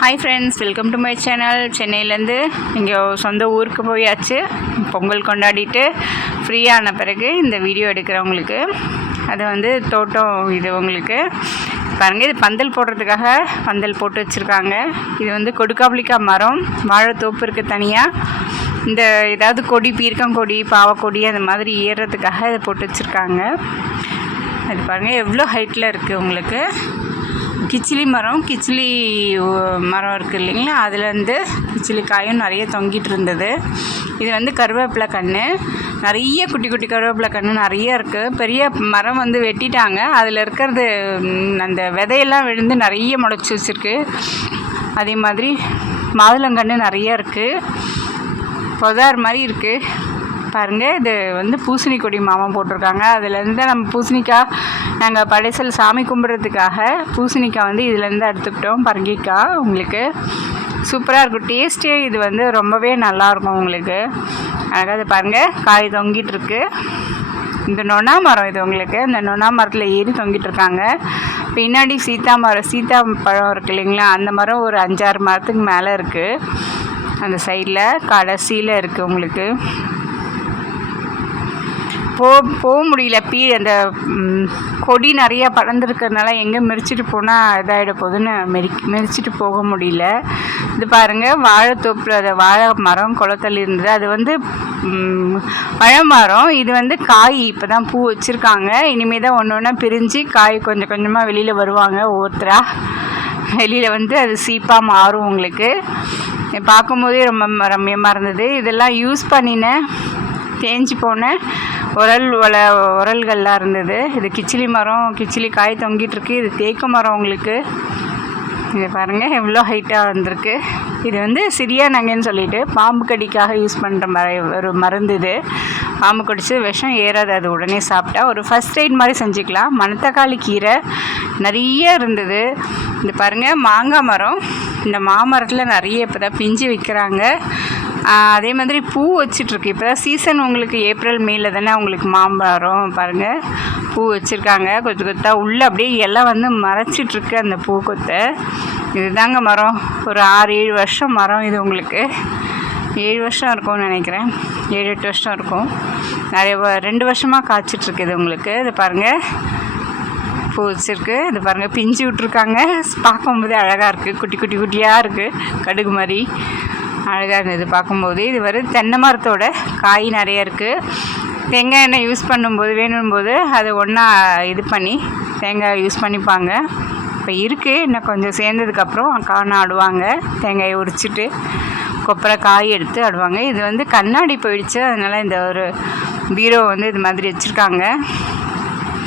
Hi friends, welcome to my channel. சென்னையிலேருந்து இங்கே சொந்த ஊருக்கு போயாச்சு. பொங்கல் கொண்டாடிட்டு ஃப்ரீயான பிறகு இந்த வீடியோ எடுக்கிறவங்களுக்கு அது தோட்டம் இது உங்களுக்கு பாருங்கள். இது பந்தல் போடுறதுக்காக பந்தல் போட்டு வச்சுருக்காங்க. இது கொடுக்காப்புளிக்காய் மரம், வாழைத்தோப்பு இருக்குது தனியாக. இந்த ஏதாவது கொடி, பீர்க்கங்கொடி, பாவக்கொடி அந்த மாதிரி ஏறுறதுக்காக இதை போட்டு வச்சுருக்காங்க. அது பாருங்கள் எவ்வளோ ஹைட்டில் இருக்குது உங்களுக்கு. கிச்சிலி மரம் இருக்குது இல்லைங்களா, அதுலேருந்து கிச்சிலி காயும் நிறைய தொங்கிட்டு இருந்தது. இது கருவேப்பிலை கன்று, நிறைய குட்டி குட்டி கருவேப்பிலை கன்று நிறைய இருக்குது. பெரிய மரம் வெட்டிட்டாங்க. அதில் இருக்கிறது அந்த விதையெல்லாம் விழுந்து நிறைய முளைச்சி வச்சுருக்கு. அதே மாதிரி மாதுளங்கன்று நிறைய இருக்குது. புதார் மாதிரி இருக்குது பாருங்கள். இது பூசணி கொடி மாமா போட்டிருக்காங்க. அதுலேருந்து நம்ம பூசணிக்காய் நாங்கள் படைசல் சாமி கும்பிட்றதுக்காக பூசணிக்காய் இதுலேருந்து எடுத்துக்கிட்டோம். பரங்கிக்காய் உங்களுக்கு சூப்பராக இருக்கும். டேஸ்ட்டே இது ரொம்பவே நல்லாயிருக்கும் உங்களுக்கு. அழகாக அது பாருங்கள், காய் தொங்கிட்டுருக்கு. இந்த நொனா மரம் இது உங்களுக்கு. இந்த நொனா மரத்தில் ஏறி தொங்கிட்டுருக்காங்க. பின்னாடி சீத்தா பழம் இருக்குது இல்லைங்களா, அந்த மரம் ஒரு 5-6 மரத்துக்கு மேலே இருக்குது. அந்த சைடில் கடைசியில் இருக்குது உங்களுக்கு. போக முடியல. அந்த கொடி நிறையா படர்ந்துருக்கிறதுனால எங்கே மெரிச்சிட்டு போனால் இதாகிட போகுதுன்னு மெரிச்சிட்டு போக முடியல. இது பாருங்கள், வாழைத்தோப்பில் அதை வாழை மரம் குளத்தள்ளி இருந்தது. அது பழமரம். இது காய் இப்போ தான் பூ வச்சுருக்காங்க. இனிமேல் தான் ஒன்று ஒன்றா பிரிஞ்சு காய் கொஞ்சம் கொஞ்சமாக வெளியில் வருவாங்க. ஒவ்வொருத்தராக வெளியில் அது சீப்பாக மாறும் உங்களுக்கு. பார்க்கும்போதே ரொம்ப ரம்மியமாக இருந்தது. இதெல்லாம் யூஸ் பண்ணினேன், தேஞ்சு போன உரல்கள்லாம் இருந்தது. இது கிச்சிலி மரம், கிச்சிலி காய் தொங்கிட்டுருக்கு. இது தேக்கு மரம் உங்களுக்கு. இது பாருங்கள் எவ்வளோ ஹைட்டாக வந்திருக்கு. இது சிரியா நங்கைன்னு சொல்லிட்டு பாம்பு கடிக்காக யூஸ் பண்ணுற ஒரு மருந்து. இது பாம்பு கடிச்சு விஷம் ஏறாது, அது உடனே சாப்பிட்டா. ஒரு ஃபஸ்ட் எய்ட் மாதிரி செஞ்சுக்கலாம். மணத்தக்காளி கீரை நிறைய இருந்தது. இது பாருங்கள் மாங்காய் மரம். இந்த மாமரத்தில் நிறைய இப்போ தான் பிஞ்சு வைக்கிறாங்க. அதே மாதிரி பூ வச்சிட்ருக்கு. இப்போ தான் சீசன் உங்களுக்கு. ஏப்ரல் மேல தானே உங்களுக்கு மாமரம். பாருங்கள் பூ வச்சுருக்காங்க கொஞ்சம் கொத்தா. உள்ளே அப்படியே எல்லாம் மறைச்சிட்ருக்கு அந்த பூ கொத்தை. இதுதாங்க மரம். ஒரு 6-7 வருஷம் மரம் இது உங்களுக்கு. 7 வருஷம் இருக்கும்னு நினைக்கிறேன். 7-8 வருஷம் இருக்கும். நிறைய 2 வருஷமாக காய்ச்சிட்ருக்கு இது உங்களுக்கு. இது பாருங்கள் பூ வச்சுருக்கு. இது பாருங்கள் பிஞ்சு விட்ருக்காங்க. பார்க்கும்போதே அழகாக இருக்குது. குட்டி குட்டி குட்டியாக இருக்குது, கடுகு மாதிரி அழகாக இருந்தது பார்க்கும்போது. இது தென்னை மரத்தோட காய் நிறைய இருக்குது. தேங்காய் எண்ணெய் யூஸ் பண்ணும்போது வேணும்போது அதை ஒன்றா இது பண்ணி தேங்காய் யூஸ் பண்ணிப்பாங்க. இப்போ இருக்குது, இன்னும் கொஞ்சம் சேர்ந்ததுக்கப்புறம் காண ஆடுவாங்க. தேங்காயை உரிச்சிட்டு கொப்பரை காய் எடுத்து ஆடுவாங்க. இது கண்ணாடி போயிடுச்சு, அதனால் இந்த ஒரு பீரோ இது மாதிரி வச்சுருக்காங்க.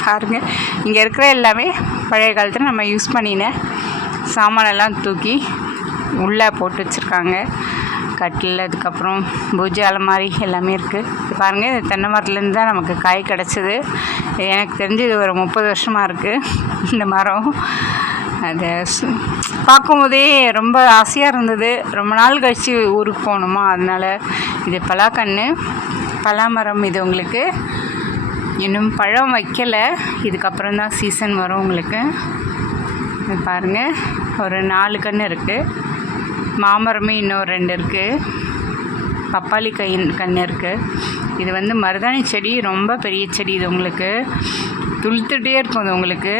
பாருங்கள், இங்கே இருக்கிற எல்லாமே பழைய காலத்தில் நம்ம யூஸ் பண்ணின சாமானெல்லாம் தூக்கி உள்ளே போட்டு வச்சுருக்காங்க. கட்டில், அதுக்கப்புறம் பூஜை அலமாரி எல்லாமே இருக்குது. இது பாருங்கள், இது தென்னை மரத்துலேருந்து தான் நமக்கு காய் கிடச்சிது. எனக்கு தெரிஞ்சு இது ஒரு 30 வருஷமாக இருக்குது இந்த மரம். அது பார்க்கும்போதே ரொம்ப ஆசையாக இருந்தது. ரொம்ப நாள் கழித்து ஊருக்கு போகணுமா, அதனால். இது பலாக்கன்று, பலாமரம். இது உங்களுக்கு இன்னும் பழம் வைக்கலை. இதுக்கப்புறம் தான் சீசன் வரும் உங்களுக்கு. இது பாருங்கள், ஒரு 4 கன்று இருக்குது. மாமரமே இன்னும் 2 இருக்குது. பப்பாளி கன்று இருக்குது. இது மருதாணி செடி, ரொம்ப பெரிய செடி. இது உங்களுக்கு துளுத்துட்டே இருக்கும். அது உங்களுக்கு